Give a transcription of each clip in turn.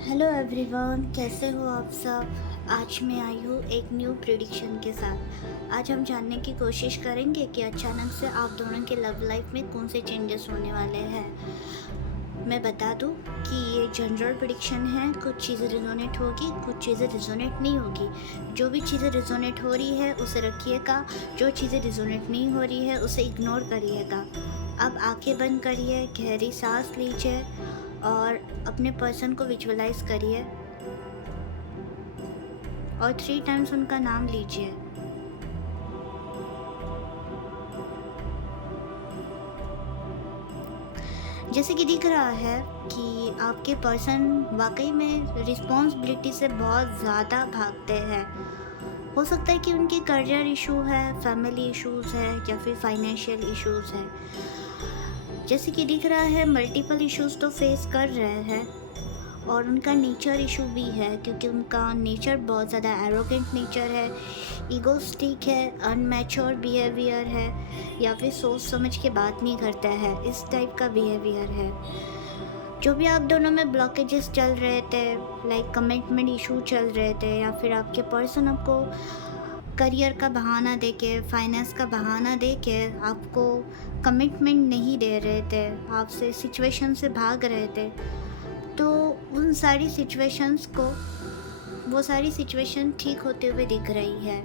Hello everyone, कैसे हो आप सब। आज मैं आई हूँ एक न्यू प्रिडिक्शन के साथ। आज हम जानने की कोशिश करेंगे कि अचानक से आप दोनों के लव लाइफ में कौन से चेंजेस होने वाले हैं। मैं बता दूँ कि ये जनरल प्रिडिक्शन है। कुछ चीज़ें रिजोनेट होगी, कुछ चीज़ें रिजोनेट नहीं होगी। जो भी चीज़ें रिजोनेट हो रही है उसे रखिएगा, जो चीज़ें रिजोनेट नहीं हो रही है उसे इग्नोर करिएगा। अब आंखें बंद करिए, गहरी सांस लीजिए और अपने पर्सन को विजुअलाइज करिए और 3 टाइम्स उनका नाम लीजिए। जैसे कि दिख रहा है कि आपके पर्सन वाकई में रिस्पॉन्सिबिलिटी से बहुत ज़्यादा भागते हैं। हो सकता है कि उनके करियर इशू है, फैमिली इश्यूज़ है या फिर फाइनेंशियल इश्यूज़ है। जैसे कि दिख रहा है मल्टीपल इश्यूज़ तो फेस कर रहे हैं और उनका नेचर इशू भी है, क्योंकि उनका नेचर बहुत ज़्यादा एरोगेंट नेचर है, ईगोस्टिक है, अनमैच्योर बिहेवियर है या फिर सोच समझ के बात नहीं करता है, इस टाइप का बिहेवियर है। जो भी आप दोनों में ब्लॉकेजेस चल रहे थे, लाइक कमिटमेंट इशू चल रहे थे या फिर आपके पर्सन आपको करियर का बहाना देके, फाइनेंस का बहाना देके आपको कमिटमेंट नहीं दे रहे थे, आपसे सिचुएशन से भाग रहे थे, तो उन सारी सिचुएशंस को वो सारी सिचुएशन ठीक होते हुए दिख रही है।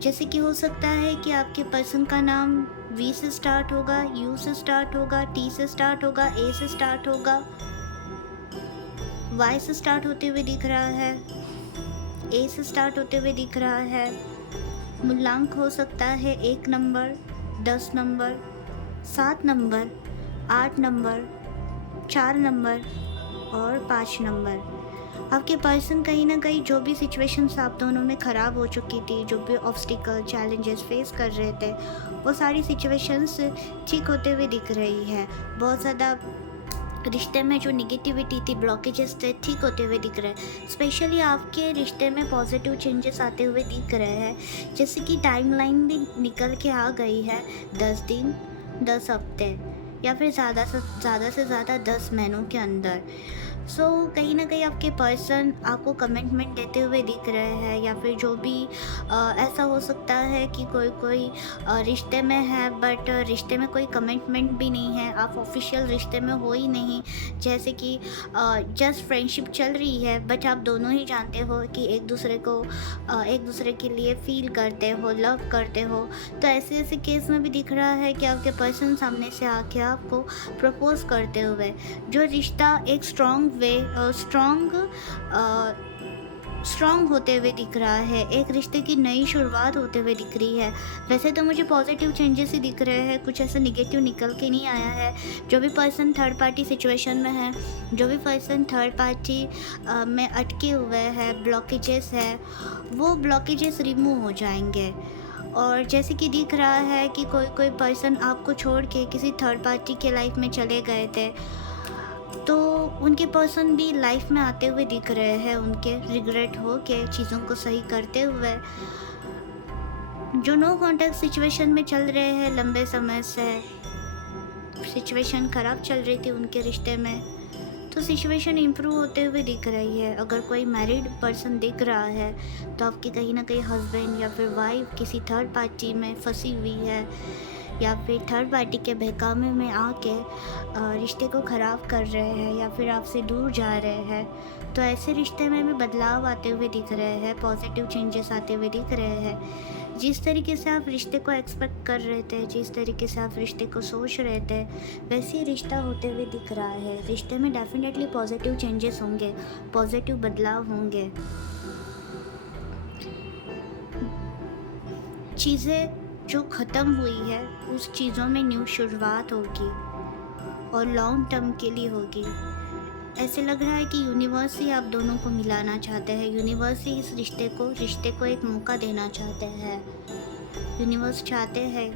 जैसे कि हो सकता है कि आपके पर्सन का नाम वी से स्टार्ट होगा, यू से स्टार्ट होगा, टी से स्टार्ट होगा, ए से स्टार्ट होगा, वाई से स्टार्ट होते हुए दिख रहा है, ए से स्टार्ट होते हुए दिख रहा है। मूलांक हो सकता है 1 number, 10 number, 7 number, 8 number, 4 number और 5 नंबर। आपके पर्सन कहीं ना कहीं जो भी सिचुएशंस आप दोनों में ख़राब हो चुकी थी, जो भी ऑब्स्टिकल चैलेंजेस फेस कर रहे थे, वो सारी सिचुएशंस ठीक होते हुए दिख रही है। बहुत ज़्यादा रिश्ते में जो निगेटिविटी थी, ब्लॉकेजेस थे, ठीक होते हुए दिख रहे हैं। स्पेशली आपके रिश्ते में पॉजिटिव चेंजेस आते हुए दिख रहे हैं। जैसे कि टाइमलाइन भी निकल के आ गई है, 10 दिन, 10 हफ्ते या फिर ज़्यादा से ज़्यादा 10 महीनों के अंदर। सो कहीं ना कहीं आपके पर्सन आपको कमिटमेंट देते हुए दिख रहे हैं, या फिर जो भी ऐसा हो सकता है कि कोई रिश्ते में है बट रिश्ते में कोई कमिटमेंट भी नहीं है, आप ऑफिशियल रिश्ते में हो ही नहीं। जैसे कि जस्ट फ्रेंडशिप चल रही है बट आप दोनों ही जानते हो कि एक दूसरे को एक दूसरे के लिए फील करते हो, लव करते हो। तो ऐसे ऐसे केस में भी दिख रहा है कि आपके पर्सन सामने से आके आपको प्रपोज करते हुए, जो रिश्ता एक स्ट्रॉन्ग होते हुए दिख रहा है, एक रिश्ते की नई शुरुआत होते हुए दिख रही है। वैसे तो मुझे पॉजिटिव चेंजेस ही दिख रहे हैं, कुछ ऐसा निगेटिव निकल के नहीं आया है। जो भी पर्सन थर्ड पार्टी सिचुएशन में है, जो भी पर्सन थर्ड पार्टी में अटके हुए हैं, ब्लॉकेजेस है, वो ब्लॉकेजेस रिमूव हो जाएंगे। और जैसे कि दिख रहा है कि कोई पर्सन आपको छोड़ के किसी थर्ड पार्टी के लाइफ में चले गए थे, तो उनके पर्सन भी लाइफ में आते हुए दिख रहे हैं, उनके रिग्रेट हो के चीज़ों को सही करते हुए। जो नो कॉन्टैक्ट सिचुएशन में चल रहे हैं लंबे समय से, सिचुएशन ख़राब चल रही थी उनके रिश्ते में, तो सिचुएशन इम्प्रूव होते हुए दिख रही है। अगर कोई मैरिड पर्सन दिख रहा है तो आपकी कहीं ना कहीं हस्बैंड या फिर वाइफ किसी थर्ड पार्टी में फंसी हुई है, या फिर थर्ड पार्टी के बहकावे में आके रिश्ते को ख़राब कर रहे हैं या फिर आपसे दूर जा रहे हैं। तो ऐसे रिश्ते में भी बदलाव आते हुए दिख रहे हैं, पॉजिटिव चेंजेस आते हुए दिख रहे हैं। जिस तरीके से आप रिश्ते को एक्सपेक्ट कर रहे थे, जिस तरीके से आप रिश्ते को सोच रहे थे, वैसे ही रिश्ता होते हुए दिख रहा है। रिश्ते में डेफिनेटली पॉजिटिव चेंजेस होंगे, पॉजिटिव बदलाव होंगे। चीज़ें जो ख़त्म हुई है उस चीज़ों में न्यू शुरुआत होगी और लॉन्ग टर्म के लिए होगी। ऐसे लग रहा है कि यूनिवर्स ही आप दोनों को मिलाना चाहते हैं, यूनिवर्स ही इस रिश्ते को एक मौका देना चाहते हैं। यूनिवर्स चाहते हैं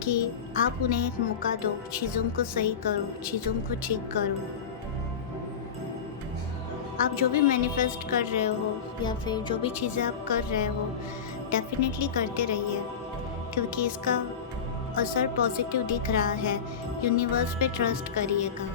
कि आप उन्हें एक मौका दो, चीज़ों को सही करो, चीज़ों को ठीक करो। आप जो भी मैनिफेस्ट कर रहे हो या फिर जो भी चीज़ें आप कर रहे हो, डेफिनेटली करते रहिए, क्योंकि इसका असर पॉजिटिव दिख रहा है। यूनिवर्स पे ट्रस्ट करिएगा।